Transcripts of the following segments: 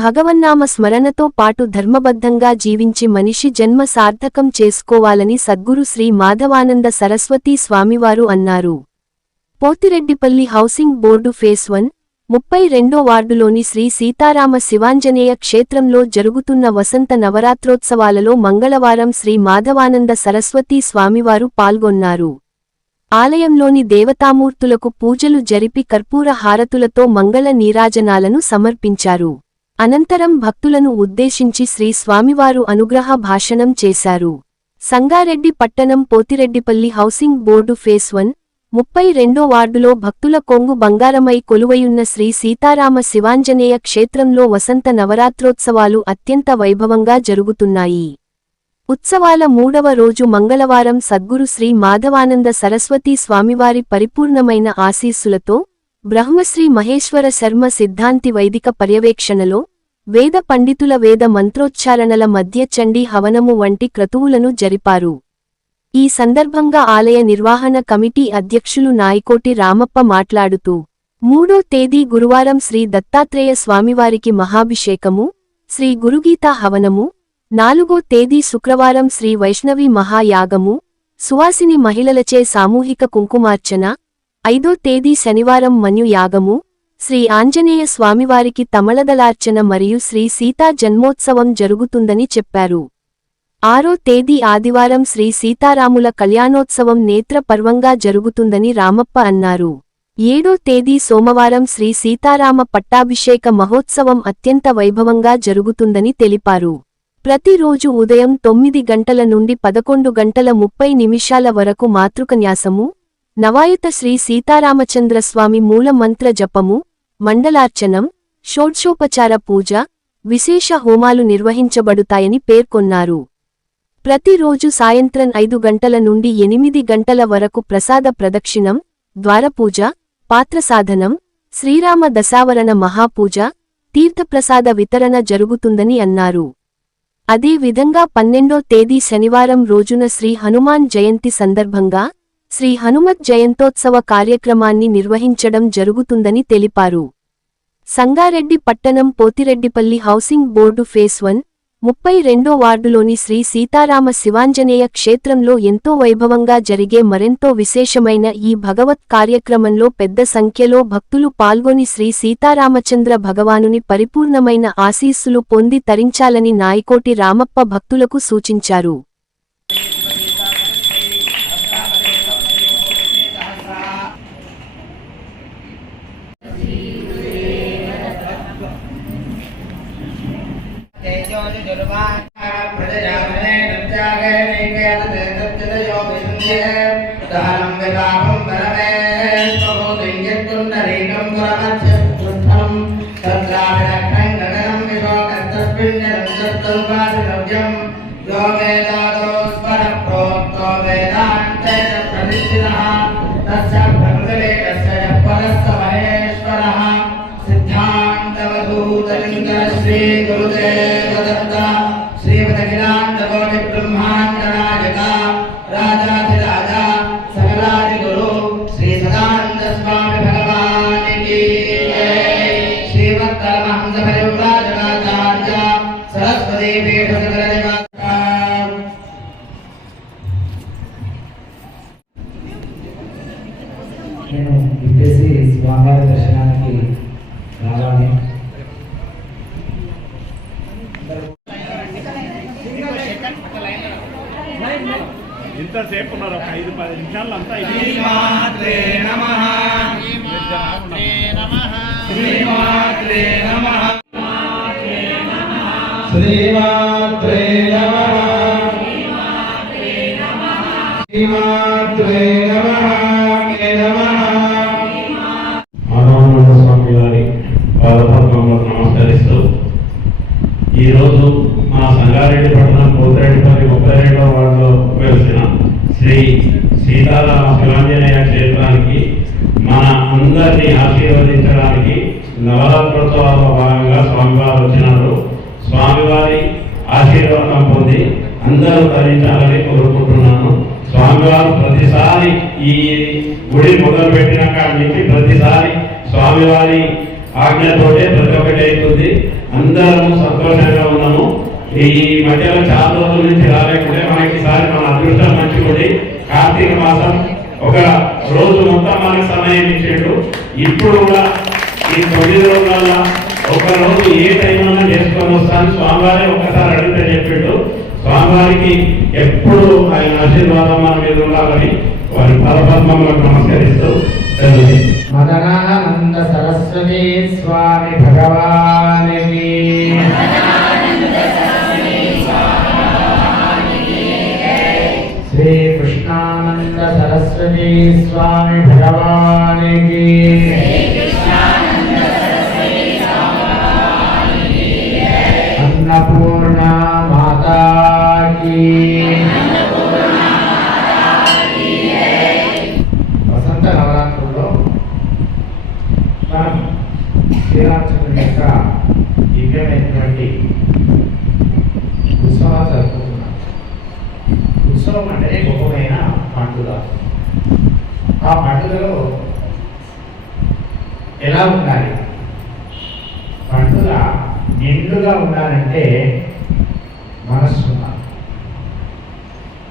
భగవన్నామ స్మరణతో పాటు ధర్మబద్ధంగా జీవించి మనిషి జన్మ సార్థకం చేసుకోవాలని సద్గురు శ్రీ మాధవానంద సరస్వతీ స్వామివారు అన్నారు. పోతిరెడ్డిపల్లి హౌసింగ్ బోర్డు ఫేస్ 1, 32 వార్డులోని శ్రీ సీతారామ శివాంజనేయ క్షేత్రంలో జరుగుతున్న వసంత నవరాత్రోత్సవాలలో మంగళవారం శ్రీ మాధవానంద సరస్వతీ స్వామివారు పాల్గొన్నారు. ఆలయంలోని దేవతామూర్తులకు పూజలు జరిపి కర్పూర హారతులతో మంగళ నీరాజనాలను సమర్పించారు. అనంతరం భక్తులను ఉద్దేశించి శ్రీ స్వామివారు అనుగ్రహ భాషణం చేశారు. సంగారెడ్డి పట్టణం పోతిరెడ్డిపల్లి హౌసింగ్ బోర్డు ఫేస్ 1, 32 వార్డులో భక్తుల కొంగు బంగారమై కొలువయున్న శ్రీ సీతారామ శివాంజనేయ క్షేత్రంలో వసంత నవరాత్రోత్సవాలు అత్యంత వైభవంగా జరుగుతున్నాయి. ఉత్సవాల 3వ రోజు మంగళవారం సద్గురు శ్రీ మాధవానంద సరస్వతీ స్వామివారి పరిపూర్ణమైన ఆశీస్సులతో బ్రహ్మశ్రీ మహేశ్వర శర్మ సిద్ధాంతి వైదిక పర్యవేక్షణలో వేద పండితుల వేద మంత్రోచ్చారణల మధ్య చండీ హవనము వంటి క్రతువులను జరిపారు. ఈ సందర్భంగా ఆలయ నిర్వహణ కమిటీ అధ్యక్షులు నాయకోటి రామప్ప మాట్లాడుతూ 3వ తేదీ గురువారం శ్రీ దత్తాత్రేయ స్వామివారికి మహాభిషేకము, శ్రీ గురుగీతా హవనము, 4వ తేదీ శుక్రవారం శ్రీ వైష్ణవి మహాయాగము, సువాసిని మహిళలచే సామూహిక కుంకుమార్చన, 5వ తేదీ శనివారం మన్యు యాగము, శ్రీ ఆంజనేయ స్వామివారికి తమలదలార్చన మరియు శ్రీ సీతా జన్మోత్సవం జరుగుతుందని చెప్పారు. 6వ తేదీ ఆదివారం శ్రీ సీతారాముల కళ్యాణోత్సవం నేత్ర పర్వంగా జరుగుతుందని రామప్ప అన్నారు. 7వ తేదీ సోమవారం శ్రీ సీతారామ పట్టాభిషేక మహోత్సవం అత్యంత వైభవంగా జరుగుతుందని తెలిపారు. ప్రతిరోజు ఉదయం 9 గంటల నుండి 11:30 వరకు మాతృకన్యాసము, నవాయుత శ్రీ సీతారామచంద్రస్వామి మూల మంత్ర జపము, మండలార్చనం, షోడ్షోపచార పూజ, విశేష హోమాలు నిర్వహించబడుతాయని పేర్కొన్నారు. ప్రతిరోజు సాయంత్రం 5 గంటల నుండి 8 గంటల వరకు ప్రసాద ప్రదక్షిణం, ద్వారపూజ, పాత్రసాధనం, శ్రీరామ దశావరణ మహాపూజ, తీర్థప్రసాద వితరణ జరుగుతుందని అన్నారు. అదే విధంగా 12వ తేదీ శనివారం రోజున శ్రీ హనుమాన్ జయంతి సందర్భంగా శ్రీ హనుమత్ జయంతోత్సవ కార్యక్రమాన్ని నిర్వహించడం జరుగుతుందని తెలిపారు. సంగారెడ్డి పట్టణం పోతిరెడ్డిపల్లి హౌసింగ్ బోర్డు ఫేస్ 1, 32 వార్డులోని శ్రీ సీతారామ శివాంజనేయ క్షేత్రంలో ఎంతో వైభవంగా జరిగే మరెంతో విశేషమైన ఈ భగవత్ కార్యక్రమంలో పెద్ద సంఖ్యలో భక్తులు పాల్గొని శ్రీ సీతారామచంద్ర భగవానుని పరిపూర్ణమైన ఆశీస్సులు పొంది తరించాలని నాయకోటి రామప్ప భక్తులకు సూచించారు. నేను ఇప్పేసి స్వామివారి దర్శనానికి రావాలి. ఇంతసేపు ఉన్నారు, ఒక 5-10 నిమిషాలు అంతా శ్రీమాత్రే నమః శ్రీమాత్రే నమః శ్రీమాత్రే నమః మాధవానంద స్వామి గారి పాదపద్మములకు నమస్కరిస్తూ ఈరోజు మా సంగారెడ్డి పట్టణం పోతిరెడ్డిపల్లి 32వ వార్డులో వెలిసిన శ్రీ సీతారామ శివాంజనేయ క్షేత్రానికి మన అందరినీ ఆశీర్వదించడానికి నవరాత్రోత్సవాల భాగంగా స్వామివారు వచ్చినారు. స్వామివారి ఆశీర్వాదం పొంది అందరూ ధరించాలని కోరుకుంటున్నాను. స్వామివారు ప్రతిసారి ఈ గుడి మొదలుపెట్టిన కాడి నుంచి ప్రతిసారి స్వామివారి ఆజ్ఞతోటే ప్రతి ఒక్కటి అవుతుంది. అందరము సంతోషంగా ఉన్నాము. ఈ మధ్యలో చాలా రోజుల నుంచి రాలేకుంటే మనకి ఈసారి మన అదృష్టం మంచిగుండి కార్తీక మాసం ఒక రోజు మొత్తం మనకి సమయం ఇచ్చిండు. ఇప్పుడు కూడా ఈ 9 రోజుల ఒక రోజు ఏ టైంలో చేసుకొని వస్తాను స్వామివారే ఒక్కసారి అడిగితే చెప్పిండు. స్వామివారికి ఎప్పుడు ఆయన ఆశీర్వాదం మన మీద ఉండాలని వారి పదపద్మములకు నమస్కరిస్తూ మదనానంద సరస్వతి స్వామి భగవానికి శ్రీ కృష్ణానంద సరస్వతి స్వామి భగవానికి అన్నపూర్ణ మాతాకి వసంత నవరాత్రుల్లో మనం శ్రీరామచంద్రుని యొక్క దివ్యమైనటువంటి ఉత్సవాలు జరుపుకుంటున్నాం. ఉత్సవం అంటే గొప్పమైన పండుగ. ఆ పండుగలో ఎలా ఉండాలి? పండుగ నిండుగా ఉండాలంటే మనస్సు ఉండాలి.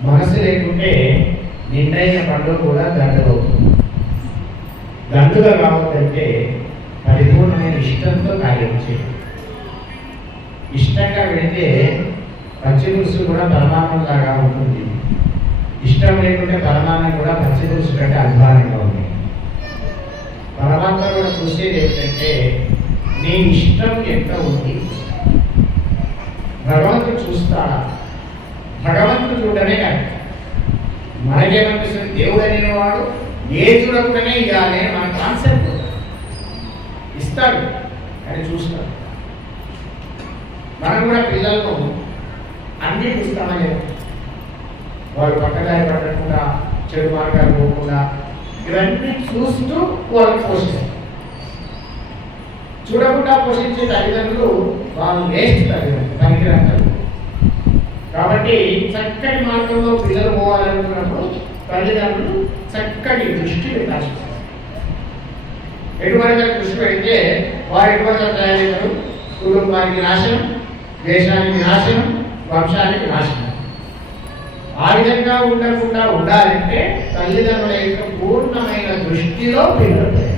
మనస్సు లేకుంటే నిండైన పండుగ కూడా దండగవుతుంది. దండుగా కావద్దంటే పరిపూర్ణమైన ఇష్టంతో కార్యం చేయాలి. ఇష్టంగా వెళితే పచ్చిపులుసు కూడా పరమాన్నంలాగా ఉంటుంది. ఇష్టం లేకుంటే పరమాన్నం కూడా పచ్చిపులుసు కంటే అధ్వానంగా ఉంది. పరమాత్మ కూడా చూసేది ఏంటంటే నీ ఇష్టం ఎంత ఉంది. భగవంతుడు చూస్తాడా? భగవంతుడు చూడనే కాదు. మనకేమనిపిస్తుంది? దేవుడు అనేవాడు ఏ చూడకుండానే ఇవ్వాలి మన కాన్సెప్ట్. ఇస్తాడు అని చూస్తాడు. మనం కూడా పిల్లలను అన్నీ చూస్తామని వాళ్ళు పక్కదారి పడకుండా చెడు మార్గాలు పోకుండా ఇవన్నీ చూస్తూ వాళ్ళని పోషిస్తారు. చూడకుండా పోషించే తల్లిదండ్రులు వాళ్ళు వేస్ట్ తల్లిదండ్రులు, పనికిరంటారు. కాబట్టి చక్కటి మార్గంలో పిల్లలు పోవాలనుకున్నప్పుడు తల్లిదండ్రులు చక్కటి దృష్టి పెట్టాల్సి వస్తుంది. ఎటువంటి దృష్టి పెడితే వారు ఎటువంటి తయారయ్యారు? కుటుంబానికి నాశనం, దేశానికి నాశనం, వంశానికి నాశనం. ఆ విధంగా ఉండకుండా ఉండాలంటే తల్లిదండ్రుల యొక్క పూర్ణమైన దృష్టిలో పిల్లలు పెరగాలి.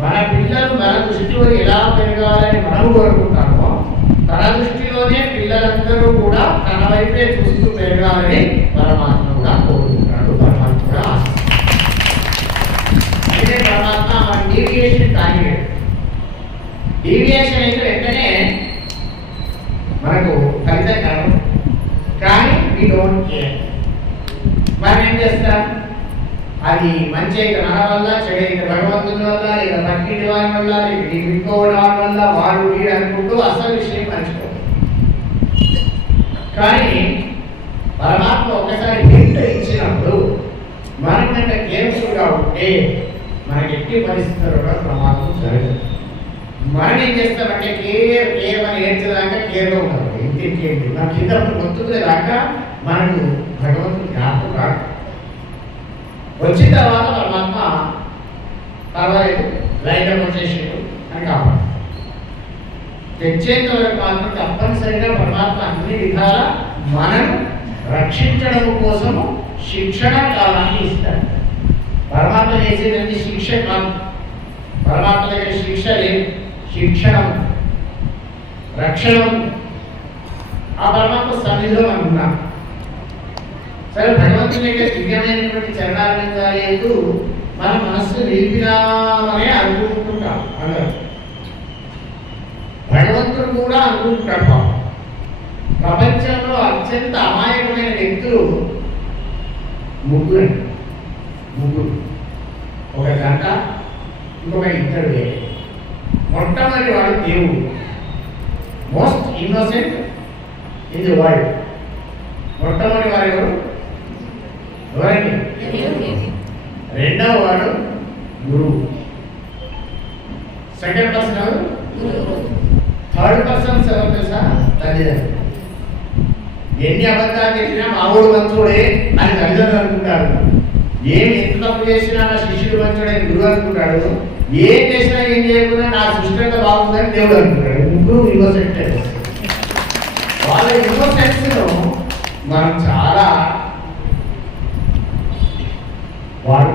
మన పిల్లలు మన దృష్టిలో ఎలా పెరగాలని మనం కోరుకుంటామో తన దృష్టిలోనే పిల్లలందరూ కూడా తన వైపే చూస్తూ పెరగాలని పరమాత్మ కూడా కోరుకుంటాడు. పరమాత్మ కూడా అయితే పరమాత్మ మన డీవియేషన్ కానివ్వడు. డీవియేషన్ అయితే వెంటనే మనకు ఫలితం కాదు. కానీ వీ డోంట్ కేర్. మనం ఏం చేస్తాం? అది మంచి అయితే మన వల్ల, చెడు అయితే భగవంతుని వల్ల, లేదా పక్కింటి వారి వల్ల, ఇంకోటి వారి వల్ల, వాడు వీడు అనుకుంటూ అసలు విషయం మర్చిపోతుంది. కానీ పరమాత్మ ఒకసారి హింట్ ఇచ్చినప్పుడు మనం కనుక కేర్ఫుల్గా ఉంటే మనకి ఎట్టి పరిస్థితుల్లో కూడా ప్రమాదం జరగదు. మనం ఏం చేస్తామంటే కేర్ అని ఏడ్చేదాకా కేర్గా ఉంటారు. ఇంకేంటి మన కింద మొత్తుకునే దాకా మనకు భగవంతుడు జ్ఞాపకం రాదు. వచ్చిన తర్వాత పరమాత్మ పర్వాలేదు లైన్లో వచ్చేసాడు అని కాపాడు. తెచ్చేంత వరకు మాత్రం తప్పనిసరిగా పరమాత్మ అన్ని విధాల మనం రక్షించడం కోసము శిక్షణ కాలాన్ని ఇస్తాడు. పరమాత్మ చేసేదండి శిక్ష కాదు. పరమాత్మ దగ్గర శిక్ష లేదు, శిక్షణ, రక్షణ. ఆ పరమాత్మ సన్నిధిలో మనం ఉన్నాం. సరే, భగవంతుని యొక్క దివ్యమైనటువంటి చరణాలందు మన మనస్సు నిలిపినామనే అనుకుంటుంటాం. అందరూ భగవంతుడు కూడా అనుకుంటాడు. ప్రపంచంలో అత్యంత అమాయకమైన వ్యక్తులు ముగ్గురు. ఒక గంట, ఇంకొక ఇద్దరు వేరే. మొట్టమొదటి వాడు దేవుడు, most innocent in the world. మొట్టమొదటి వాడు ఎవరు? ఎవరండి? రెండవ వాడు గురువు. సెకండ్ పర్సన్ ఎవరు? థర్డ్ పర్సన్ ఎవరు తెలుసా? తల్లిదండ్రులు. ఎన్ని అబద్ధాలు చెప్పినా మామూలు మంచుడే అని తల్లిదండ్రులు అనుకుంటారు. ఏమి ఎంత తప్పు చేసినా నా శిష్యుడు మంచుడే గురువు అనుకుంటాడు. ఏం చేసినా ఏం చేయకుండా నా సృష్టి అంతా బాగుందని దేవుడు అంటున్నాడు. ముగ్గురు ఇన్నోసెంట్. వాళ్ళ ఇన్నోసెన్స్ మనం చాలా వాడు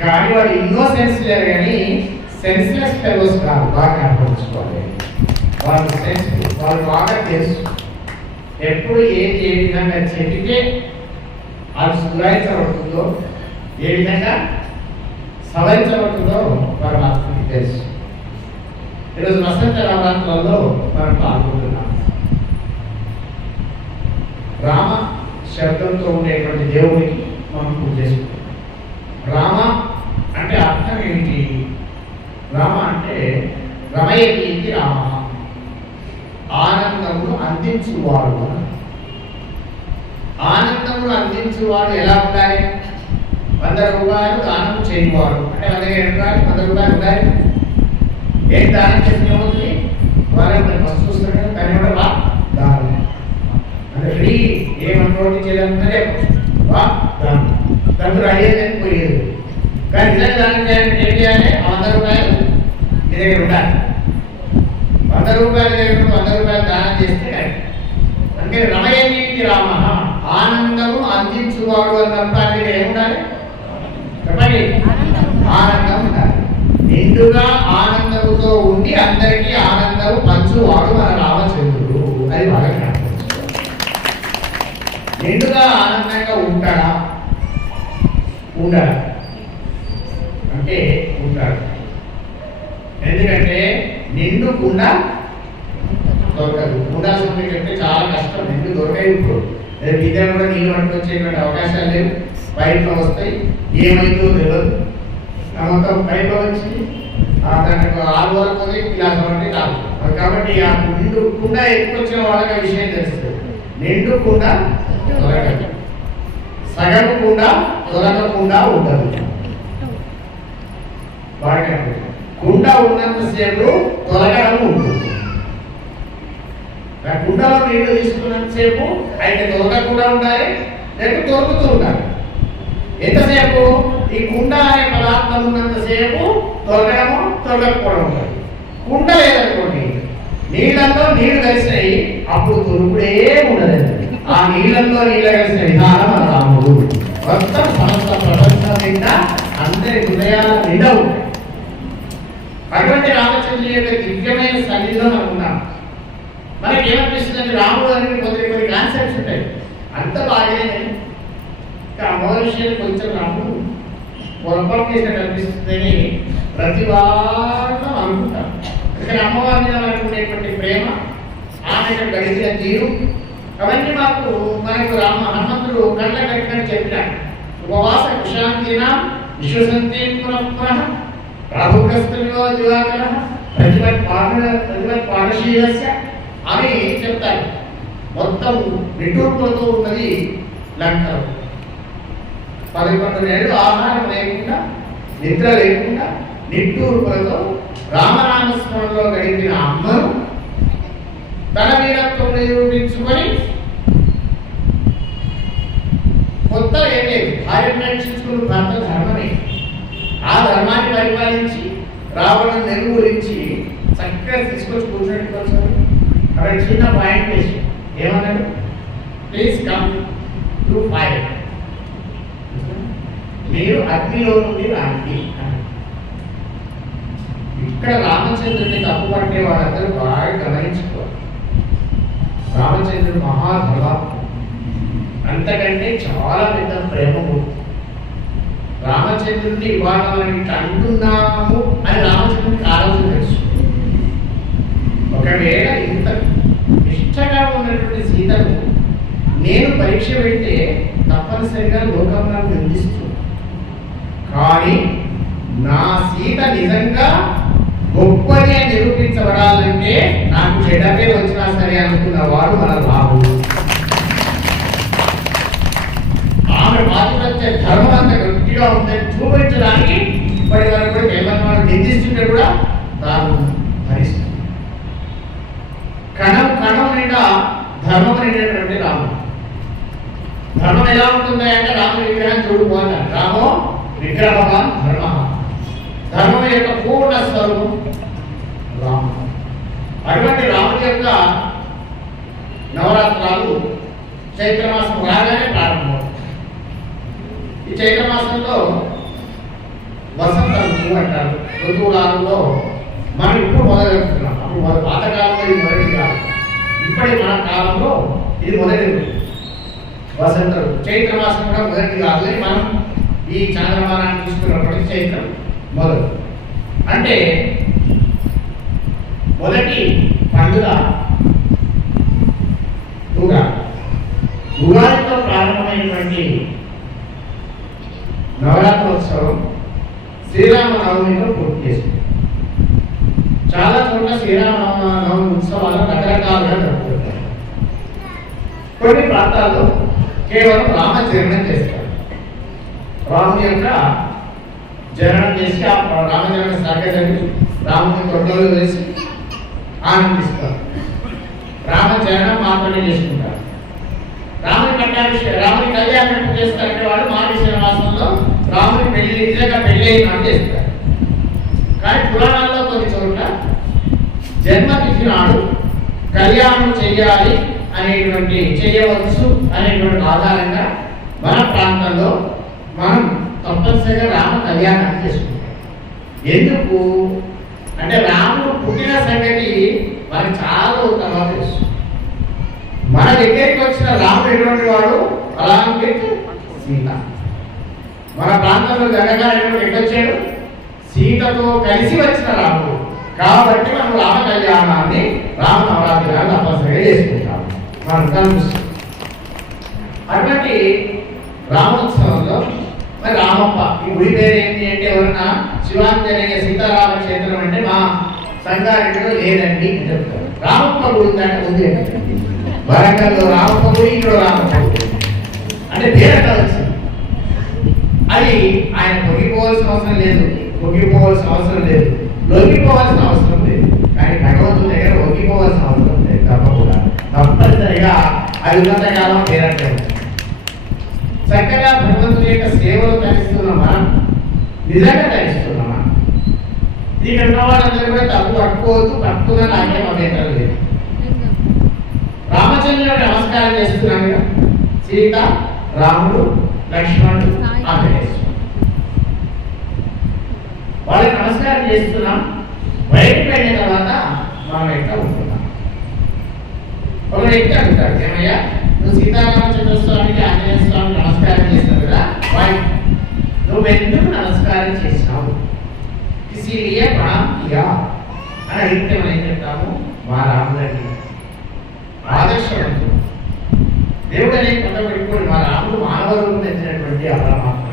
కానీ వాడు ఇన్నోసెన్స్ లేరు కానీ సెన్స్లెస్ ఫెలోస్ కాదు. బాగా అర్థించుకోవాలి. వాళ్ళు సెన్స్ వాళ్ళు బాగా తెలుసు ఎప్పుడు ఏది ఏ విధంగా చెబితే అది సుధారించబడుతుందో, ఏ విధంగా సవరించబడుతుందో పరమాత్మకి తెలుసు. ఈరోజు వసంత నవరాత్రులలో మనం పాల్గొంటున్నాం. రామ శబ్దంతో ఉండేటువంటి దేవుడికి మనం పూజ చేసుకుంటాం. రామ అంటే అర్థం ఏమిటి? రామ అంటే రమయీతి రామ, ఆనందమును అందించువాడు. ఆనందమును అందించువాడు ఎలా ఉండాలి? 100 రూపాయలు దానం చేయవాడు అంటే మన దగ్గర ఉండాలి. 100 రూపాయలు ఉండాలి. ఏం దానం చేసిన ఏమవుతుంది? వాళ్ళని ఫస్ట్ చూస్తాడు కదా, దాని కూడా వా దానం అంటే ఫ్రీ. ఏమనుకోండి చేయాలంటే వా దానం, దాంతో అయ్యేదని పోయేది. కానీ నిజంగా దానం చేయాలంటే ఏం చేయాలి? 100 రూపాయలు మీ దగ్గర ఉండాలి. 100 రూపాయలు దగ్గర 100 రూపాయలు దానం చేస్తే అంటే రమయీతి రామ, ఆనందము అందించువాడు అన్నప్పుడు ఏముండాలి చెప్పండి? ఆనందం ఉండాలి. నిండుగా ఆనందముతో ఉండి అందరికీ ఆనందము పంచువాడు మన రామచంద్రుడు. అది బాగా నిండుగా ఆనందంగా ఉంటాడా? ఉండాలి అంటే ఉంటాడు. ఎందుకంటే నిండు కుండ దొరకదు. ఉండాల్సింది కంటే చాలా కష్టం. నిండు దొరకాయి. ఇప్పుడు బిడ్డ కూడా నీళ్ళు పట్టుకొచ్చేటువంటి అవకాశాలు లేవు. పైప్లో వస్తాయి, ఏమైందో తెలియదు. మొత్తం పైప్లో వచ్చి దానికి 6 వరకు గ్లాస్ వరకు కాదు. కాబట్టి ఆ నిండు కుండ ఎక్కువచ్చిన వాళ్ళకి ఆ విషయం తెలుస్తుంది. నిండు కుండ దొరకదు, సగం కుండ దొరకకుండా ఉండదు. బాగా కుండ ఉన్నంతసేపు తొలగడం ఉంటుంది. కుండలో నీళ్లు తీసుకున్నంతసేపు అయితే తొలగకుండా ఉండాలి, లేకపోతే తొలుగుతూ ఉండాలి. ఎంతసేపు? ఈ కుండ అనే పదార్థం ఉన్నంతసేపు తొలగడము తొలగకపోవడం ఉండాలి. కుండ లేదనుకోండి, నీళ్ళల్లో నీళ్లు కలిసినాయి, అప్పుడు తొలుగుడే ఉండలేదు. ఆ నీళ్ళల్లో నీళ్ళు కలిసిన విధానం మన రాముడు. మొత్తం సమస్త ప్రపంచం నిండా అందరి హృదయాల నిండా ఉంటాయి. అటువంటి రామచంద్రుని యొక్క దివ్యమైన సన్నిధిలో మనం ఉన్నాం. మనకి ఏమనిపిస్తుంది? రాముడు అని కొన్ని కాన్సెప్ట్స్ ఉంటాయి. అంత బాగానే అమ్మవారి విషయాన్ని కొంచెం రాముడు పొరపాటు చేసినట్టు అనిపిస్తుందని ప్రతి వారం అనుకుంటాం. అందుకని అమ్మవారి మీద మనకు ఉండేటువంటి ప్రేమ, ఆమె గడిచిన తీరు, అవన్నీ మనకు హనుమంతుడు కళ్ళ కట్టినట్టు చెప్పినాడు. ఉపవాస కుశాంతినా విశ్వసంతి పునః ప్రభుగ్రస్తులో దివాకర ప్రతిపత్ పాఠశీలస్య అని చెప్తారు. మొత్తం నిట్టూర్పులతో ఉన్నది లంకలో. 11 ఏళ్ళు ఆహారం లేకుండా, నిద్ర లేకుండా, నిట్టూర్పులతో రామనామస్మరణలో గడిపిన అమ్మను తన వీరత్వం నిరూపించుకొని కొత్త ఏంటేది భార్యను రక్షించుకున్న భర్త ధర్మమే. ఆ ధర్మాన్ని పరిపాలించి రావణం నెరుగురించి చక్కగా తీసుకొచ్చి కూర్చోబెట్టుకోవచ్చు. అక్కడ చిన్న పాయింట్ వేసి ఏమన్నాడు? ప్లీజ్ కమ్ టు ఫైర్, మీరు అగ్నిలో నుండి రాండి. ఇక్కడ రామచంద్రుడిని తప్పు పట్టే వాళ్ళందరూ బాగా గమనించుకోవాలి. రామచంద్రుడు మహాధర్మాత్ముడు, అంతకంటే చాలా పెద్ద ప్రేమమూర్తి. రామచంద్రుడిని ఇవాళ మనం ఇట్లా అంటున్నాము అని రామచంద్రుడికి ఆలోచన తెలుసు. ఒకవేళ ఇంత నిష్టగా ఉన్నటువంటి సీతను నేను పరీక్ష పెడితే తప్పనిసరిగా లోకం నాకు నిందిస్తుంది. కానీ నా సీత నిజంగా గొప్పని నిరూపించబడాలంటే నాకు చెడ్డకే వచ్చినా సరే అనుకున్నవాడు మన రాముడు. ఆమె పాతిపత్య ధర్మం అంత గట్టిగా ఉందని చూపించడానికి ఇప్పటి వరకు కూడా కేవలం నిందిస్తుంటే కూడా తాను భరిస్తుంది. కణం కణం నిండా ధర్మం నిండేటువంటి రాముడు. ధర్మం ఎలా ఉంటుంది అంటే రామ విగ్రహం చూడుకోవాలి. రామో విగ్రహవాన్ ధర్మ. ధర్మం యొక్క పూర్ణ స్వరూపం రాముడు. అటువంటి రాముడి యొక్క నవరాత్రాలు చైత్రమాసం రాగానే ప్రారంభమవుతాయి. ఈ చైత్రమాసంలో వసంత ఋతువు అంటారు. ఋతువులలో మనం ఇప్పుడు మొదలెడుతున్నాం. అప్పుడు పాతకాలంలో ఇది మొదటి కాలం, ఇప్పటి మన కాలంలో ఇది మొదటి వసంత ఋతువు. చైత్రమాసం కూడా మొదటి కాదు. మనం ఈ చంద్రమానాన్ని చూసుకున్నప్పటికీ చైత్రం మొదలు. అంటే మొదటి పండుగ ఉగాదితో ప్రారంభమైనటువంటి నవరాత్రోత్సవం శ్రీరామనవమిలో పూర్తి చేస్తుంది. చాలా చోట్ల శ్రీరామనవమి ఉత్సవాలు రకరకాలుగా జరుపుకుంటారు. కొన్ని ప్రాంతాల్లో కేవలం రామచరణం చేస్తారు. రాముని యొక్క జననం చేసి ఆ రామచరణ సాగజని రాముని తొట్టలో వేసి ఆనందిస్తారు. రామచరణం మాత్రమే చేసుకుంటారు. రాముని కళ్యాణం చేస్తారంటే వాళ్ళు మార్గశిర మాసంలో రాముని పెళ్లి నిజంగా పెళ్లి అయినా చేస్తారు. కానీ పురాణాల్లో కొన్ని చోట్ల జన్మతిథి నాడు కళ్యాణం చెయ్యాలి అనేటువంటి చేయవచ్చు అనేటువంటి ఆధారంగా మన ప్రాంతంలో మనం తప్పనిసరిగా రామ కళ్యాణాన్ని చేసుకుంటాం. ఎందుకు అంటే రాముడు పుట్టిన సంగతి మనకు చాలా ఉత్తమంగా తెలుసు. మన దగ్గరికి వచ్చిన రాముడు ఎటువంటి వాడు అలాగే సీత. మన ప్రాంతంలో జనగా ఎక్కడొచ్చాడు? సీతతో కలిసి వచ్చిన రాముడు. కాబట్టి మనం రామ కళ్యాణాన్ని రామ నవరాత్రిగా తప్పనిసరిగా చేసుకుంటాం. మనం కలుస్తాం. అటువంటి రామోత్సవంలో మరి రామప్ప ఈ గుడి పేరు ఏంటి అంటే ఎవరన్నా శివాంజనేయ సీతారామ క్షేత్రం అంటే మా సంగారెడ్డిలో లేదండి అని చెప్తారు. రామప్ప గుడి దాకా ఉంది. వరంగల్లో రామప్ప గుడి, ఇక్కడ రామప్ప గుడి అంటే పేరట వచ్చింది. అది ఆయన పొగిపోవాల్సిన అవసరం లేదు, పొగిపోవాల్సిన అవసరం లేదు, లొంగిపోవాల్సిన అవసరం లేదు. కానీ భగవంతుడి దగ్గర ఒంగిపోవాల్సిన అవసరం లేదు. తప్పకుండా తప్పనిసరిగా అది ఉన్నంతకాలం పేరట చక్కగా భగవంతుడి యొక్క సేవలు తరిస్తున్నాం. మనం నిజంగా తరిస్తున్నామా? ఇక్కడ వాళ్ళందరూ కూడా తప్పు పట్టుకోవద్దు, పట్టుకున్న నాకేం అభ్యంతరం లేదు. రామచంద్రుడు నమస్కారం చేస్తున్నాం కదా, సీత, రాముడు, లక్ష్మణుడు, ఆంజనేయుడు వాళ్ళకి నమస్కారం చేస్తున్నాం. బయటకు వెళ్ళిన తర్వాత మనం ఎట్లా ఉంటున్నాం? ఒక వ్యక్తి అంటాడు, ఏమయ్యా నువ్వు సీతారామచంద్ర స్వామికి ఆంజనేయ స్వామికి నమస్కారం చేస్తావు కదా, నువ్వు ఎందుకు నమస్కారం చేసినావు? ఇసిలియే ప్రాణం కియా అని అడిగితే మనం ఏం చెప్తాము? మా రాముడండి ఆదర్శవంతుడు, దేవుడు అనే పదం పెట్టుకోండి. మా రాముడు మానవ రూపం తెచ్చినటువంటి పరమాత్మ,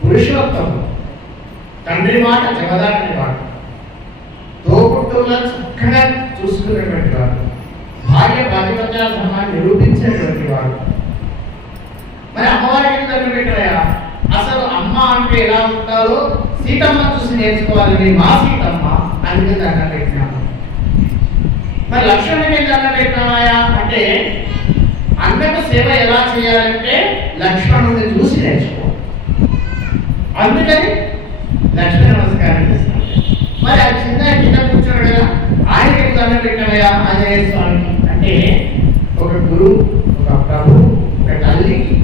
పురుషోత్తముడు, తండ్రి మాట జగదాటని వాడు, తోపుట్టులను చక్కగా చూసుకున్నటువంటి వాడు, భార్య బాధ్యత ధర్మాన్ని నిరూపించినటువంటి వాడు. మరి అమ్మవారికి దండం పెట్టాయా? అసలు అమ్మ అంటే ఎలా ఉంటారో సీతమ్మ చూసి నేర్చుకోవాలని మా సీతమ్మ అందుకే దండం పెట్టినాము. మరి లక్ష్మణుడికి దండం పెట్టినాయా అంటే అన్నకు సేవ ఎలా చేయాలంటే లక్ష్మణుడిని చూసి నేర్చుకో. అందుకని లక్ష్మణ నమస్కారం చేస్తాను. మరి ఆ కింద కూర్చోడు కదా, ఆయనకి దండం పెట్టాయా ఆంజనేయ స్వామికి అంటే ఒక గురువు, ఒక ప్రభు, ఒక తల్లికి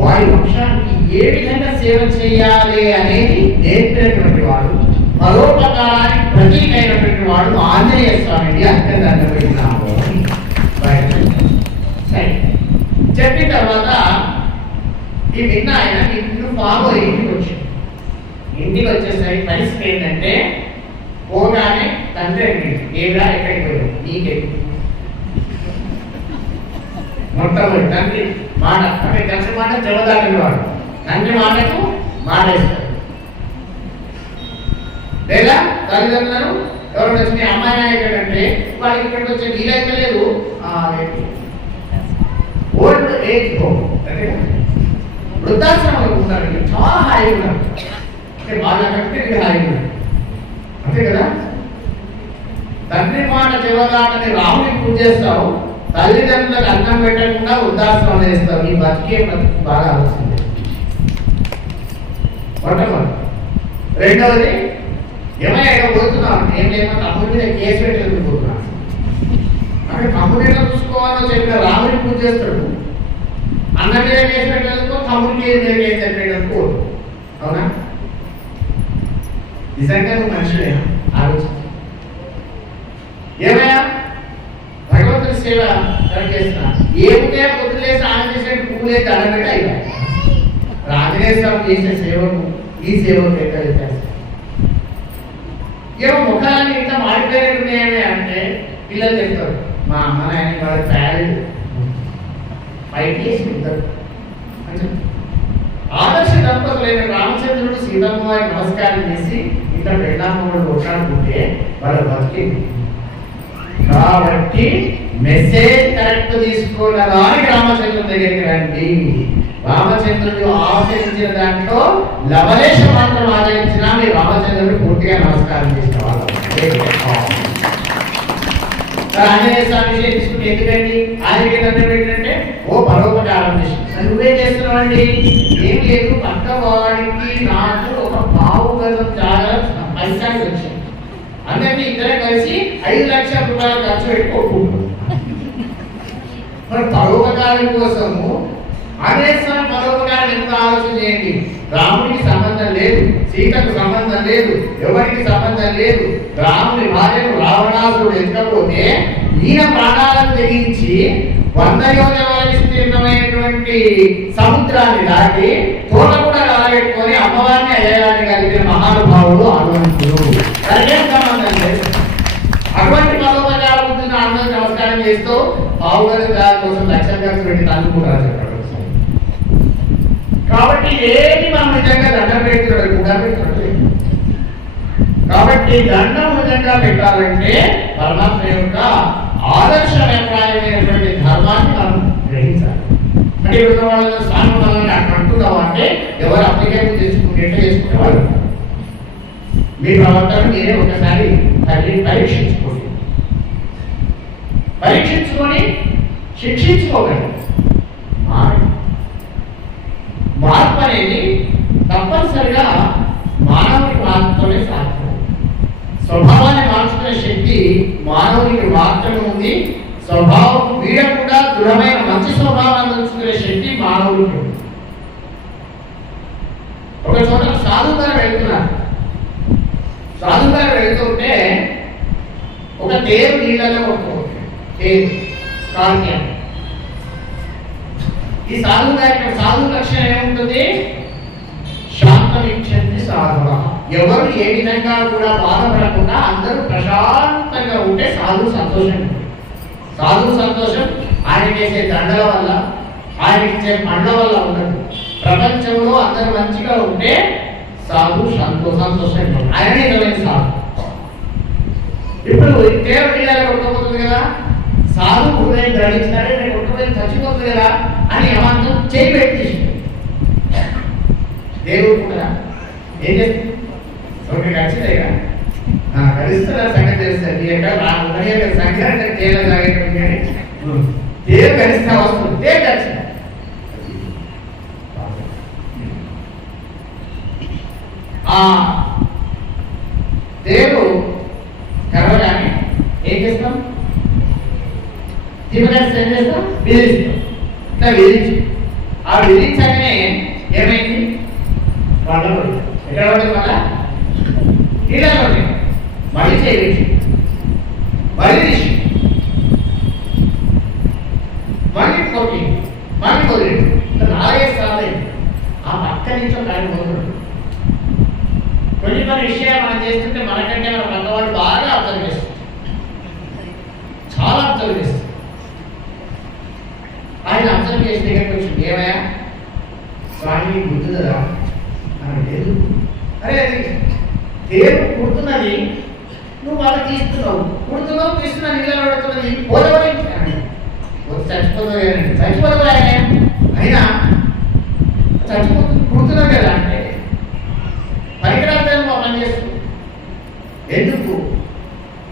వారి వంశానికి ఏ విధంగా సేవ చేయాలి అనేది నేర్పినటువంటి వాడు, పరోపకారానికి ప్రతీక అయినటువంటి వాడు ఆంజనేయ స్వామిని అత్యంత పెట్టినాము. సరే చెప్పిన తర్వాత ఈ విన్న ఆయన ఇంట్లో ఫాలో ఇంటికి వచ్చేసరికి పరిస్థితి ఏంటంటే పోగానే తండ్రి ఏమిరా ఎక్కడికి పోయావు? నీకే మొట్టమొదటి తండ్రి మాట అంటే కలిసి మాట జవదాటని వాడు తండ్రి మాటకు మాటేస్తాడు. లేదా తల్లిదండ్రులను ఎవరు వచ్చి మీ అమ్మాయి నాయకుడంటే వాళ్ళకి ఇక్కడికి వచ్చే వీలైతే లేదు. ఓల్డ్ ఏజ్ హోమ్ అంటే వృద్ధాశ్రమంలో ఉంటారు, చాలా హాయిగా ఉన్నారు. అంటే వాళ్ళకంటే హాయిగా ఉన్నారు, అంతే కదా. తండ్రి మాట జవదాటని రాముని పూజ చేస్తావు, తల్లిదండ్రులకు అన్నం పెట్టకుండా వృద్ధాశ్రమం చేస్తావు. నీ బతికే బతుకు బాగా ఆలోచింది. మొట్టమొదటి రెండవది ఏమైనా పోతున్నాను ఏం లేక తమ్ముడి మీద కేసు పెట్టి పోతున్నాను అంటే తమ్ముడు ఎలా చూసుకోవాలో చెప్పిన రాముని పూజ చేస్తాడు, అన్న మీద కేసు పెట్టేందుకు తమ్ముడికి కేసు పెట్టేందుకు. అవునా? నిజంగా నువ్వు మనిషినేనా? ఆలోచించు. ఏమయ్యా భగవంతుడి సేవ చేస్తున్నా, ఏమిటే పొద్దులేసి ఆయన చేసే పువ్వులే దండబెట్టి అయిపోయి ఆంజనేయ స్వామి చేసే సేవకు ఈ సేవకు ఎక్కడ చేస్తాను. ఏమో ముఖాలని ఇంత మాడిపోయినట్టున్నాయని అంటే పిల్లలు చెప్తారు, మా అమ్మ నాయన వాళ్ళ ప్యారెంట్ పైకి వేసి ఉంటారు. ఆదర్శ దంపతులైన రామచంద్రుడు సీతమ్మ వారికి నమస్కారం చేసి ఇంత పెళ్ళామూడు కొట్లాడుకుంటే వాళ్ళ బతికింది. కాబట్టి మెసేజ్ కరెక్ట్ తీసుకున్నదానికి రామచంద్రుడి దగ్గరికి రండి. రామచంద్రుడు ఆచరించిన దాంట్లో లవలేశం మాత్రం ఆచరించినా మీరు రామచంద్రుడు పూర్తిగా నమస్కారం చేసుకోవాలి. ఆంజనేయ స్వామి తీసుకుంటే ఎందుకండి ఆయనకి ఏంటంటే ఓ పరోపకారం చేసి నువ్వేం చేస్తున్నావండి? ఏం లేదు, పక్క వాడికి నాకు ఒక పావు గజం చాలా పైసాకి వచ్చింది, అందరినీ ఇద్దరే కలిసి 5 లక్షల రూపాయలు ఖర్చు పెట్టుకోకుండా మరి పరోపకారం కోసము ఆంజనేయ స్వామి పరోపకారం ఎంత ఆలోచన చేయండి. రాముడికి సంబంధం లేదు, సీతకు సంబంధం లేదు, ఎవరికి సంబంధం లేదు. రాముడి భార్యను రావణాసురుడు ఎత్తకపోతే ఈయన ప్రాణాలను తెగించి 100 యోజనాల విస్తీర్ణమైనటువంటి సముద్రాన్ని దాటి తోట కూడా రాబెట్టుకొని అమ్మవారిని అయ్యాన్ని కలిపిన మహానుభావుడు హనుమంతుడు. దానికేం సంబంధం లేదు. అటువంటి పరోపకార బుద్ధిని అందరూ నమస్కారం చేస్తూ పావుగల దాని కోసం లక్షలు ఖర్చు పెట్టి తల్లుకుంటారు చెప్పాడు. కాబట్టి ఏది మనం నిజంగా దండం పెడుతున్నాడు కూడా పెడుతున్నాడు. కాబట్టి దండం నిజంగా పెట్టాలంటే పరమాత్మ యొక్క ఆదర్శప్రాయమైనటువంటి ధర్మాన్ని మనం గ్రహించాలి. అంటే ఇప్పుడు వాళ్ళ స్వామి మనల్ని అక్కడ అంటున్నాం అంటే ఎవరు అప్లికేషన్ చేసుకుంటే చేసుకునేవాళ్ళు మీ ప్రవర్తన మీరే ఒకసారి పరీక్షించుకోండి. పరీక్షించుకొని శిక్షించుకోగలరు. మార్పు అనేది తప్పనిసరిగా మానవునికి మాత్రమే సాధ్యం. స్వభావాన్ని మార్చుకునే శక్తి మానవునికి మాత్రమే ఉంది. స్వభావం వీడకుండా దృఢమైన మంచి స్వభావాన్ని ఉంచుకునే శక్తి మానవుడికి ఉంది. ఒక చోట సాధువు గారు వెళ్తున్నారు. సాధువు గారు వెళ్తుంటే ఒక తేరు నీళ్ళలో కొట్టుకుంటుంది. స్కార్పియన్. ఈ సాధువు గారి సాధువు లక్షణం ఏముంటుంది? శాంతమిచ్చంది సాధువ. ఎవరు ఏ విధంగా కూడా బాధపడకుండా అందరూ ప్రశాంతంగా ఉంటే సాధువు సంతోషం. సాధువు సంతోషం ఆయన చేసే దండల వల్ల, ఆయన ఇచ్చే పండ్ల వల్ల ఉండదు. ప్రపంచంలో అందరూ మంచిగా ఉంటే సాధువు సంతోషం. ఆయన నిజమైన సాధువు. ఇప్పుడు దేవుడు నీళ్ళలో కొట్టుకోబోతుంది కదా, సాధువు హృదయం గ్రహించినాడే నేను కొట్టుకోలేదు చచ్చిపోతుంది కదా అని ఏమంటాం చేయి పెట్టి దేవుడు కూడా ఏం చేస్తుంది? ఒకటి ఖచ్చితంగా కలుస్తున్న సంగతి తెలుస్తుంది. నీ యొక్క సంఘటన తేల తాగేటువంటి దేవుడు కలిస్తే వస్తుంది. దేవుడు కలిసి దేవుడు కలవగానే ఏం చేస్తాం? జీవనాన్ని ఏం చేస్తాం? విధిస్తాం. ఇట్లా విధించి ఆ విధించగానే ఏమైంది? పండుగ ఎక్కడ పడింది? మళ్ళా నీళ్ళలో మళ్ళీ చేయించి మళ్ళీ తీసి మళ్ళీ కొట్టి మళ్ళీ వదిలేదు. 4 సార్లు ఆ పక్క నుంచి ఒక ఆయన వదలడు. కొన్ని విషయాలు మనం చేస్తుంటే మనకంటే మన పక్కవాడు బాగా అర్థం చేస్తుంది, చాలా అర్థం చేస్తుంది. ఆయన అర్థం చేసి దగ్గరికి వచ్చింది. ఏమయ్యా స్వామి గుర్తుందా అని లేదు. అరే అది దేవుడు కుడుతున్నది, నువ్వు వాళ్ళకి తీస్తున్నావు, కుడుతున్నావు తీస్తున్నా, నీళ్ళలో పడుతున్నది పోలవని చచ్చిపోతుంది. చచ్చిపోతుంది అయినా చచ్చిపోతుంది కుడుతున్నావు కదా అంటే పరికరాలను పనిచేస్తుంది. ఎందుకు?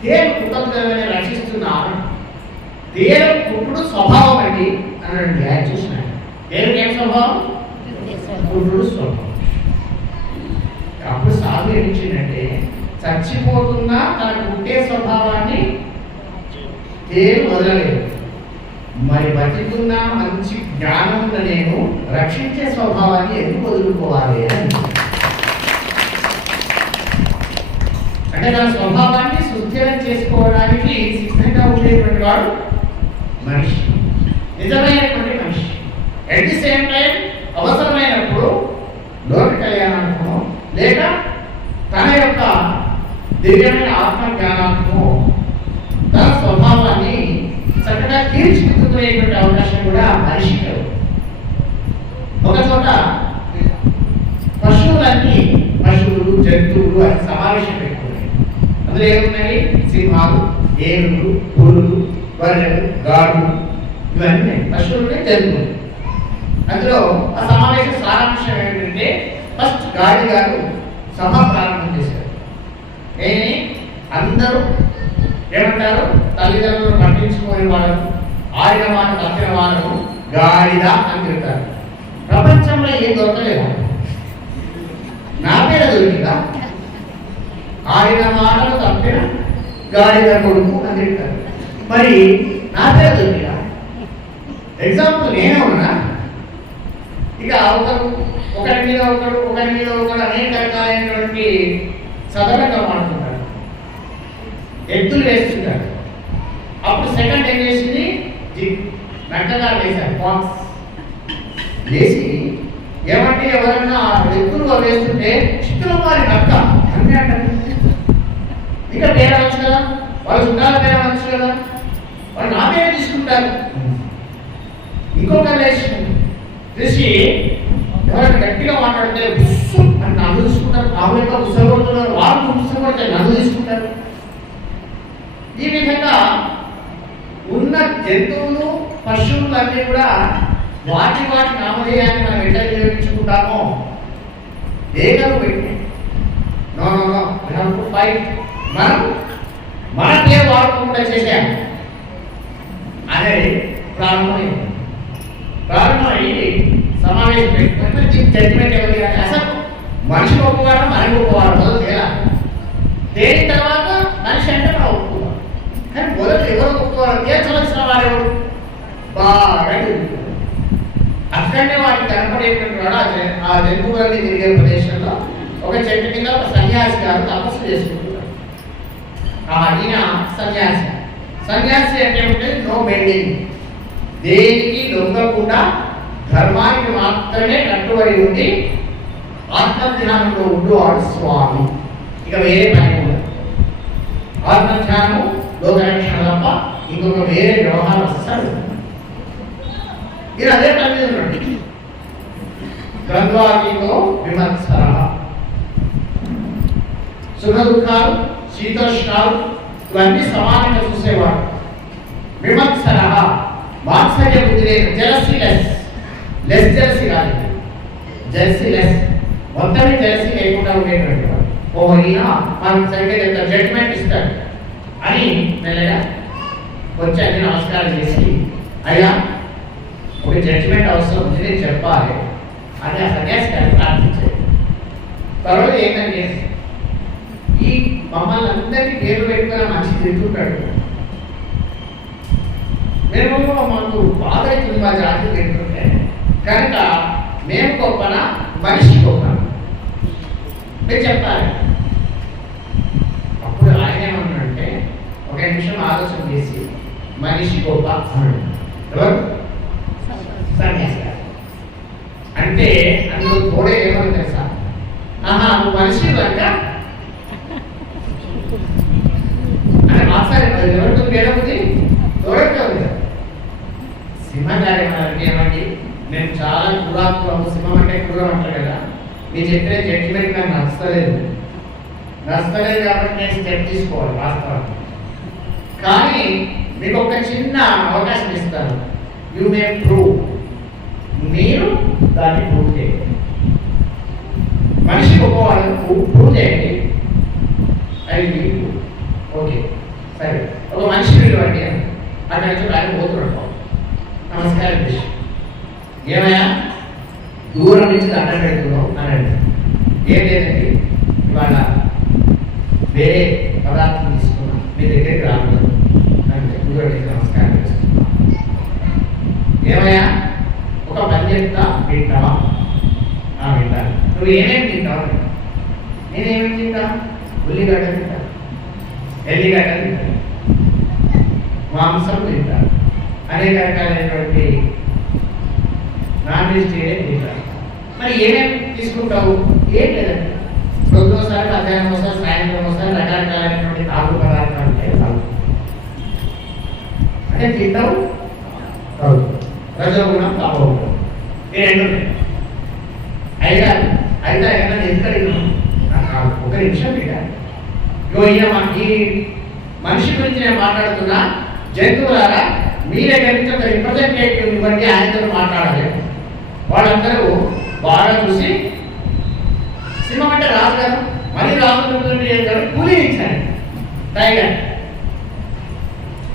దేవుడు కుటుంబాన్ని రక్షిస్తున్నా. దేవుడు కుట్టుడు స్వభావం అండి అనండి. ఆయన చూసిన దేవుడికి ఏం స్వభావం? కుట్టుడు స్వభావం. అప్పుడు సాధు ఏమిచ్చిందంటే చచ్చిపోతున్నా తనకు ఉండే స్వభావాన్ని ఏం వదలలేదు. మరి బతికున్న మంచి జ్ఞానం ఉన్న నేను రక్షించే స్వభావాన్ని ఎందుకు వదులుకోవాలి అని, అంటే తన స్వభావాన్ని సుస్థిరం చేసుకోవడానికి సిద్ధంగా ఉండేటువంటి వాడు మనిషి, నిజమైనటువంటి మనిషి. అట్ ది సేమ్ టైం అవసరమైనప్పుడు లోక కళ్యాణాత్మో లేక తన యొక్క దివ్యమైన ఆత్మ జ్ఞానాత్మో తన స్వభావాన్ని చక్కగా తీర్చిదిద్దుకునేటువంటి అవకాశం కూడా మనిషికి. ఒక చోట పశువులు జంతువులు అని సమావేశం పెట్టుకున్నాయి. అందులో ఏమున్నాయి? సింహాలు, ఏనుగులు, పులులు, గొర్రెలు, గాడులు, ఇవన్నీ పశువులు, జంతువులు. అందులో ఆ సమావేశం సారాంశం ఏంటంటే ఫస్ట్ గాడి గారు సభ ప్రారంభం చేశారు. ఏమి అందరూ ఏమంటారు? తల్లిదండ్రులు పట్టించుకోని వాళ్ళను, ఆడిన మాట తప్పిన వాళ్ళను గాడిద అని తింటారు. ప్రపంచంలో ఏం దొరకలేదా? నా పేర దొరికిందా? ఆడిన మాటలు తప్పిన గాడిద కొడుకు అని తింటారు. మరి నా పేర దొరికిందా? ఎగ్జాంపుల్ నేనే ఉన్నా. ఇక ఒకరి మీద ఒకడు అనేక రకాలైనటువంటి సదనంగా మాడుతుంటారు, ఎత్తులు వేస్తుంటారు. అప్పుడు సెకండ్ ఏం చేసింది? నక్కగా వేశారు, బాక్స్ వేసి ఏమంటే ఎవరన్నా ఎత్తులు వేస్తుంటే చిత్తుల వారి నక్క అన్నీ అంటారు. ఇంకా పేరు అనొచ్చు కదా, వాళ్ళు చుట్టాల పేరు అనొచ్చు కదా, వాళ్ళు నా పేరు తీసుకుంటారు. ఇంకొక చూసి ఎవరైనా గట్టిగా మాట్లాడితే బుస్సు అని నన్ను తీసుకుంటారు. ఆమె యొక్క పుస్తకం వాళ్ళు పుస్తకం నన్ను తీసుకుంటారు. ఈ విధంగా ఉన్న జంతువులు, పశువులు అన్నీ కూడా వాటి నామధేయాన్ని మనం ఎట్లా నిర్వహించుకుంటామో ఏకలు పెట్టి మనం మన పేరు వాడకుండా చేసాము అనేది ప్రారంభమయ్యి సమావేశం పెట్టుకుంటే జడ్జిమెంట్ ఎవరి అసలు మనిషి ఒప్పుకోవడం మనకి ఒప్పుకోవడం మొదలు తేలిన తర్వాత మనిషి అంటే మనం ఒప్పుకోవాలి. కానీ మొదలు ఎవరు ఒప్పుకోవాలి? తీర్చవలసిన వారెవరు? బాగా అక్కడనే వాటికి కనపడేటువంటి వాడు ఆ జంతువులన్నీ తిరిగే ప్రదేశంలో ఒక చెట్టు కింద ఒక సన్యాసి గారు తపస్సు చేసుకుంటున్నారు. ఈయన సన్యాసి అంటే ఉంటే నో బెండింగ్, దేనికి లొంగకుండా ధర్మానికి మాత్రమే కట్టుబడి ఉండి ఆత్మధ్యానంలో ఉండువాడు స్వామి. ఇక వేరే పని ఉండదు. ఆత్మధ్యానము, లోకరక్షణ తప్ప ఇంకొక వేరే వ్యవహారం వస్తాడు. ఇది అదే పని మీద ఉన్నాడు. ద్వంద్వాదీతో విమత్సర, సుఖ దుఃఖాలు, శీతోష్ణాలు ఇవన్నీ సమానంగా చూసేవాడు. విమత్సర వాత్సల్య బుద్ధి లేదు, జెలసీ లెస్ జెలసీ కాదు, జెలసీ లెస్, మొత్తమే జెలసీ లేకుండా ఉండేటువంటి వాడు. ఓహో ఈయన మనం సరిగ్గా జడ్జిమెంట్ ఇస్తాడు అని మెల్లగా వచ్చి అన్ని నమస్కారం చేసి, అయ్యా ఒక జడ్జిమెంట్ అవసరం ఉంది, నేను చెప్పాలి అని ఆ సన్యాసి గారిని ప్రార్థించాడు. తర్వాత ఏంటంటే ఈ మమ్మల్ని అందరినీ పేరు పెట్టుకుని మంచి తింటుంటాడు. మేము మాకు బాధ అవుతుంది మా జాతి తింటుంటే, కనుక మేము గొప్పనా మనిషి గొప్పనా నేను చెప్పాలి. అప్పుడు ఆయన ఏమన్నాడంటే ఒక నిమిషం ఆలోచన చేసి మనిషి గొప్ప అన్నాడు. ఎవరు? సన్యాసి గారు. అంటే అందులో తోడే ఏమని తెలుసా? నువ్వు మనిషి కనుక అని మాట్లాడే ఎవరితో పేరుంది తోడకే ఉంది. సింహగారు ఏమండి నేను చాలా క్రూరాత్మకం, సింహం అంటే క్రూరం అంటారు కదా, మీరు చెప్పిన జడ్జిమెంట్ నాకు నచ్చలేదు కాబట్టి నేను స్టెప్ తీసుకోవాలి వాస్తవానికి. కానీ మీకు ఒక చిన్న అవకాశం ఇస్తాను, యూ మే ప్రూవ్, మీరు దాన్ని ప్రూవ్ చేయండి. మనిషి గొప్పవాళ్ళని ప్రూవ్ చేయండి. అది ఓకే సరే, ఒక మనిషి విలువండి అక్కడ నుంచి ఆయన పోతున్నాడు. నమస్కారం చేసి ఏమయ్యా దూరం నుంచి దండం పెడుతున్నావు అని అంటే, ఏం లేదండి ఇవాళ వేరే పదార్థం తీసుకున్నాం, మీ దగ్గరికి రాకూడదు అంటే గురువుడికి నమస్కారం చేస్తున్నాం. ఏమయ్యా ఒక పని చెప్తా వింటావా? వింటాను. నువ్వు ఏమేమి తింటావు? నేనేమేమి తింటా? ఉల్లిగడ్డ తింటా, ఎల్లిగడ్డ తింటా, మాంసం తింటా, అనేక రకాలైనటువంటి నాన్ వెజిటేరియన్ తింటా. మరి ఏమేమి తీసుకుంటావు? ఏం లేదండి, రోజుకోసారి, మధ్యాహ్నం ఒకసారి, సాయంత్రం ఒకసారి రకరకాలైనటువంటి తాగు పదార్థాలు ఉంటాయి. తాగు అంటే తింటావు, తాగు, రజోగుణం, తపోగుణం, ఈ రెండు ఉన్నాయి. అయినా ఏమన్నా ఎందుకంటే ఒక నిమిషం పెట్టాలి. ఈ మనిషి గురించి నేను మాట్లాడుతున్నా. జంతువులారా, మీ దగ్గర నుంచి ఒక రిప్రజెంటేటివ్ ఇవ్వండి, ఆయనతో మాట్లాడాలి. వాళ్ళందరూ బాగా చూసి సింహం అంటే రాదు కదా, మళ్ళీ రాదు కూలీ ఇచ్చాను టైగర్.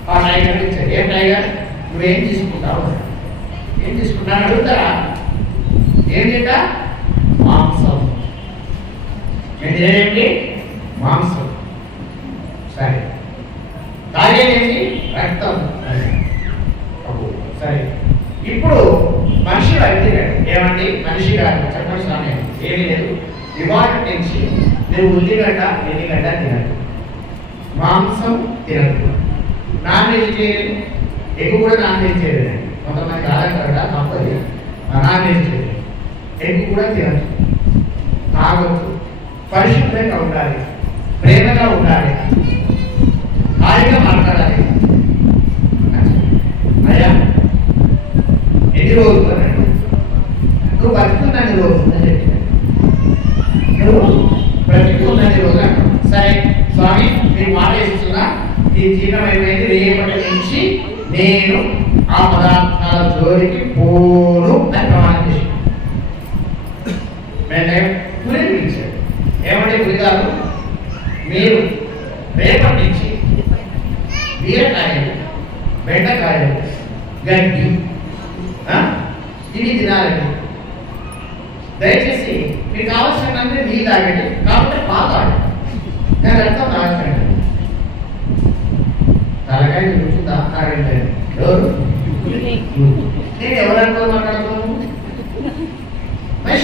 ఆ టైగర్ ఇచ్చాడు. ఏం టైగర్, నువ్వేం తీసుకుంటావు? ఏం తీసుకుంటాను అడుగుతారా? ఏం తింటా? మాంసం. ఏంటి? మాంసం. సరే. తాగేదేంటి? రక్తం. సరే. ఇప్పుడు మనిషి అడిగాడు, ఏమండి మనిషి గారు చెప్పండి స్వామి. ఏమీ లేదు, ఇవాళ నుంచి నువ్వు ఉల్లిగడ్డ ఎల్లిగడ్డ తినదు, మాంసం తినదు, నాన్ వెజిటేరియన్, ఎగ్ కూడా నాన్ వెజిటేరియన్. కొంతమంది రాదంటారా, తప్పది. నాన్ వెజిటేరియన్, ఎగ్ కూడా తినదు, తాగొద్దు, పరిశుభ్రంగా ఉండాలి, ప్రేమగా ఉండాలి, హాయిగా మాట్లాడాలి. అయ్యా ఎన్ని రోజులు అన్నాడు? నువ్వు బతుకున్నన్ని రోజులు అని చెప్పిన. నువ్వు బ్రతుకున్నన్ని రోజులు అన్నావు. సరే స్వామి, మీకు మాట ఇస్తున్నా, ఈ జీవనం అయిపోయింది, రేపటి నుంచి నేను ఆ పదార్థాల జోలికి పోను అని ప్రమాణం చేసిన. పులి పిలిచాడు. ఏమంటే పులిగారు, మీరు రేపటి నుంచి బీరకాయలు, బెండకాయలు, గడ్డి ఇవి తినాలండి. దయచేసి మీకు కావాల్సినంటే నీళ్ళు తాగండి, కాబట్టి పాలు తాగండి, నేను రక్తం తాగండి. తలకాయ గురించి తాగండి. ఎవరు? నేను ఎవరంటూ మాట్లాడుతున్నాను?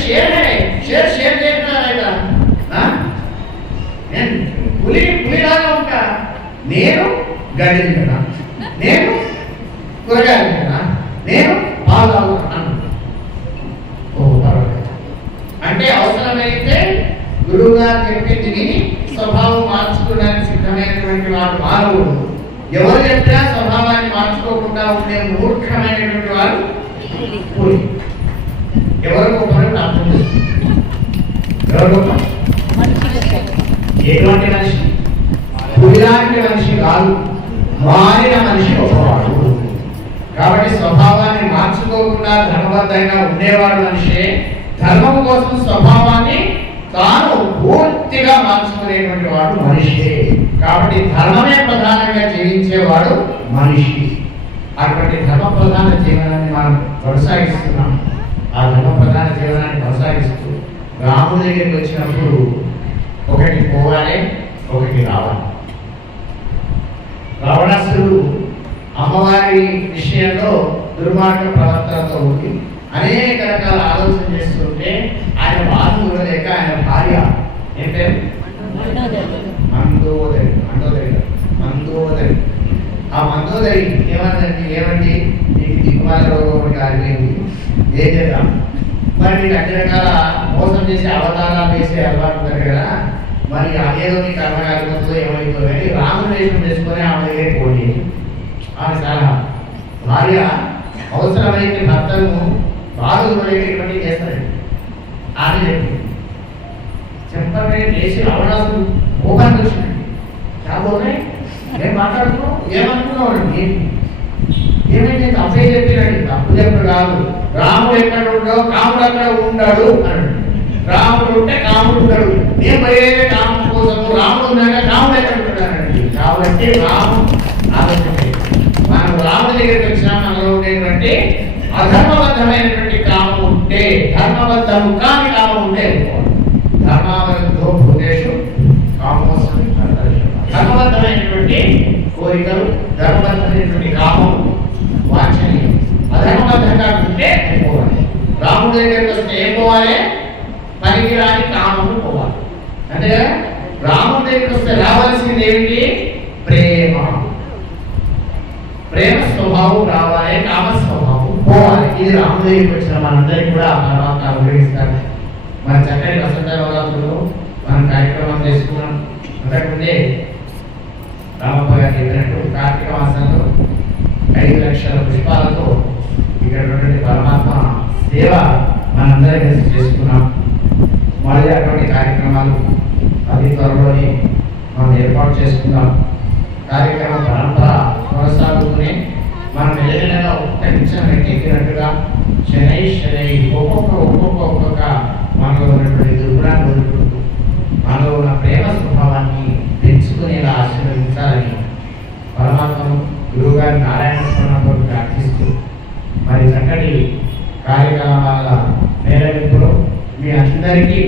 షేర్ చేస్తున్నారా? నేను పులిలాగా ఉంటా. నేను గడ్డి తింటున్నా, నేను కూరగాయలు తింటున్నా, నేను పాలు తాగుతున్నాను. అంటే అవసరమైతే గురువు గారు చెప్పింది విని స్వభావం మార్చుకోవడానికి సిద్ధమైనటువంటి వాడు మానవుడు. ఎవరు చెప్పినా స్వభావాన్ని మార్చుకోకుండా ఉండే మూర్ఖమైనటువంటి వాడు పులి. ఎవరు గొప్పని అర్థం చేస్తుంది. ఎవరు గొప్ప? ఎటువంటి మనిషి? పులిలాంటి మనిషి కాదు, మారిన మనిషి గొప్పవాడు. కాబట్టి స్వభావాన్ని మార్చుకోకుండా ధర్మబద్ధంగా ఉండేవాడు మనిషే. ధర్మం కోసం స్వభావాన్ని తాను పూర్తిగా మార్చుకునేటువంటి వాడు మనిషే. కాబట్టి ధర్మమే ప్రధానంగా జీవించేవాడు మనిషి. అటువంటి ధర్మ ప్రధాన జీవనాన్ని మనం కొనసాగిస్తున్నాం. ఆ ధర్మ ప్రధాన జీవనాన్ని కొనసాగిస్తూ రాముడి దగ్గరికి వచ్చినప్పుడు ఒకటి పోవాలి, ఒకటి రావాలి. రావణాసురుడు అమ్మవారి విషయంలో దుర్మార్గ ప్రవర్తనతో ఉండి అనేక రకాల ఆలోచన చేస్తుంటే ఆయన బాధ లేక ఆయన భార్య ఏం పేరు? మందోదరి. ఆ మందోదరి ఏమండి నీకు దిక్కుమాల రోగం కాలిపోయింది, ఏం చేద్దాం? మరి మీకు అన్ని రకాల మోసం చేసి అవతారాలు వేసే అలవాటు ఉంటారు కదా, మరి అదేదో మీ కర్మకాలిపోతుందో ఏమైతుందో అని రాముని వేషం చేసుకొని ఆమె దగ్గర పోయి ఆమె చాలా భార్య అవసరమైతే భర్తను బాధలు ఇటువంటి చేస్తారండి. ఆమె చెప్పి చెప్పనే చేసి రావణాసుడు కోపానికి వచ్చిందండి. కాబోతే నేను మాట్లాడుతున్నావు, ఏమనుకున్నావు అండి? ఏమైంది? తప్పే చెప్పినండి. తప్పు చెప్పడు కాదు. రాముడు ఎక్కడ ఉండవు, కాముడు అక్కడ ఉండడు అన్నాడు. రాముడు ఉంటే కాముడు ఉండడు. నేను పోయేదే కాముడు కోసము, రాముడు ఉన్నాక కాముడు ఎక్కడ ఉంటాడండి. కాబట్టి రాము ఆలోచన మనం రాముడి దగ్గరికి వచ్చినా మనలో ఉండేటువంటి అధర్మబద్ధమైనటువంటి కామం ఉంటే, ధర్మబద్ధము కాని కామం ఉంటే ధర్మావరంతో భూతేషు ధర్మబద్ధమైనటువంటి కోరికలు, ధర్మబద్ధమైనటువంటి కామం వాంఛనీయం. అధర్మబద్ధంగా ఉంటే పోవాలి. రాముడి దగ్గరికి వస్తే ఏం పోవాలి? పనికిరాని కామము పోవాలి. అంటే కదా, రాముడి దగ్గరికి వస్తే రావాల్సింది ఏమిటి? ప్రేమ. ప్రేమ స్వభావం రావాలి, కామ స్వభావం పోవాలి. ఇది రాముడి దగ్గరికి వచ్చిన మనందరికీ కూడా తర్వాత అనుగ్రహిస్తారు. మన చక్కని వసంత నవరాత్రులు మనం కార్యక్రమం చేసుకున్నాం. అంతకుముందే రామప్ప గారు చెప్పినట్టు కార్తీక మాసంలో 5 లక్షల పుష్పాలతో ఇక్కడ ఉన్నటువంటి పరమాత్మ సేవ మనందరం కలిసి చేసుకున్నాం. మళ్ళీ అటువంటి కార్యక్రమాలు అతి త్వరలోనే మనం ఏర్పాటు చేసుకుందాం. కార్యక్రమ పరంపర కొనసాగుతూనే మనం ఏదైనా ఒక్క నిమిషం ఎక్కినట్టుగా శనై ఒక్కొక్క మనలో ఉన్నటువంటి దుర్గుణాన్ని వదులుకుంటూ మనలో ఉన్న ప్రేమ స్వభావాన్ని పెంచుకునేలా ఆశీర్వదించాలని పరమాత్మను గురువుగారి నారాయణ స్మరణతో ప్రార్థిస్తూ మరి చక్కటి కార్యక్రమాల మేళవింపులో మీ అందరికీ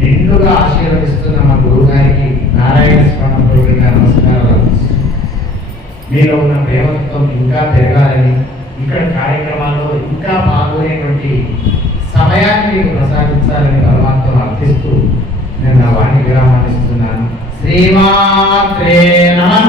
నిండుగా ఆశీర్వదిస్తున్న మా గురువు గారికి నారాయణ స్మరణపూర్వకంగా నమస్కారాలు. మీలో ఉన్న ప్రేమత్వం ఇంకా పెరగాలని, ఇక్కడ కార్యక్రమాల్లో ఇంకా పాల్గొనేటువంటి సమయాన్ని మీకు ప్రసాదించాలని పరమాత్మను అర్థిస్తూ నేను నా వాణి విరామాన్ని ఇస్తున్నాను. శ్రీమాత్రే నమః.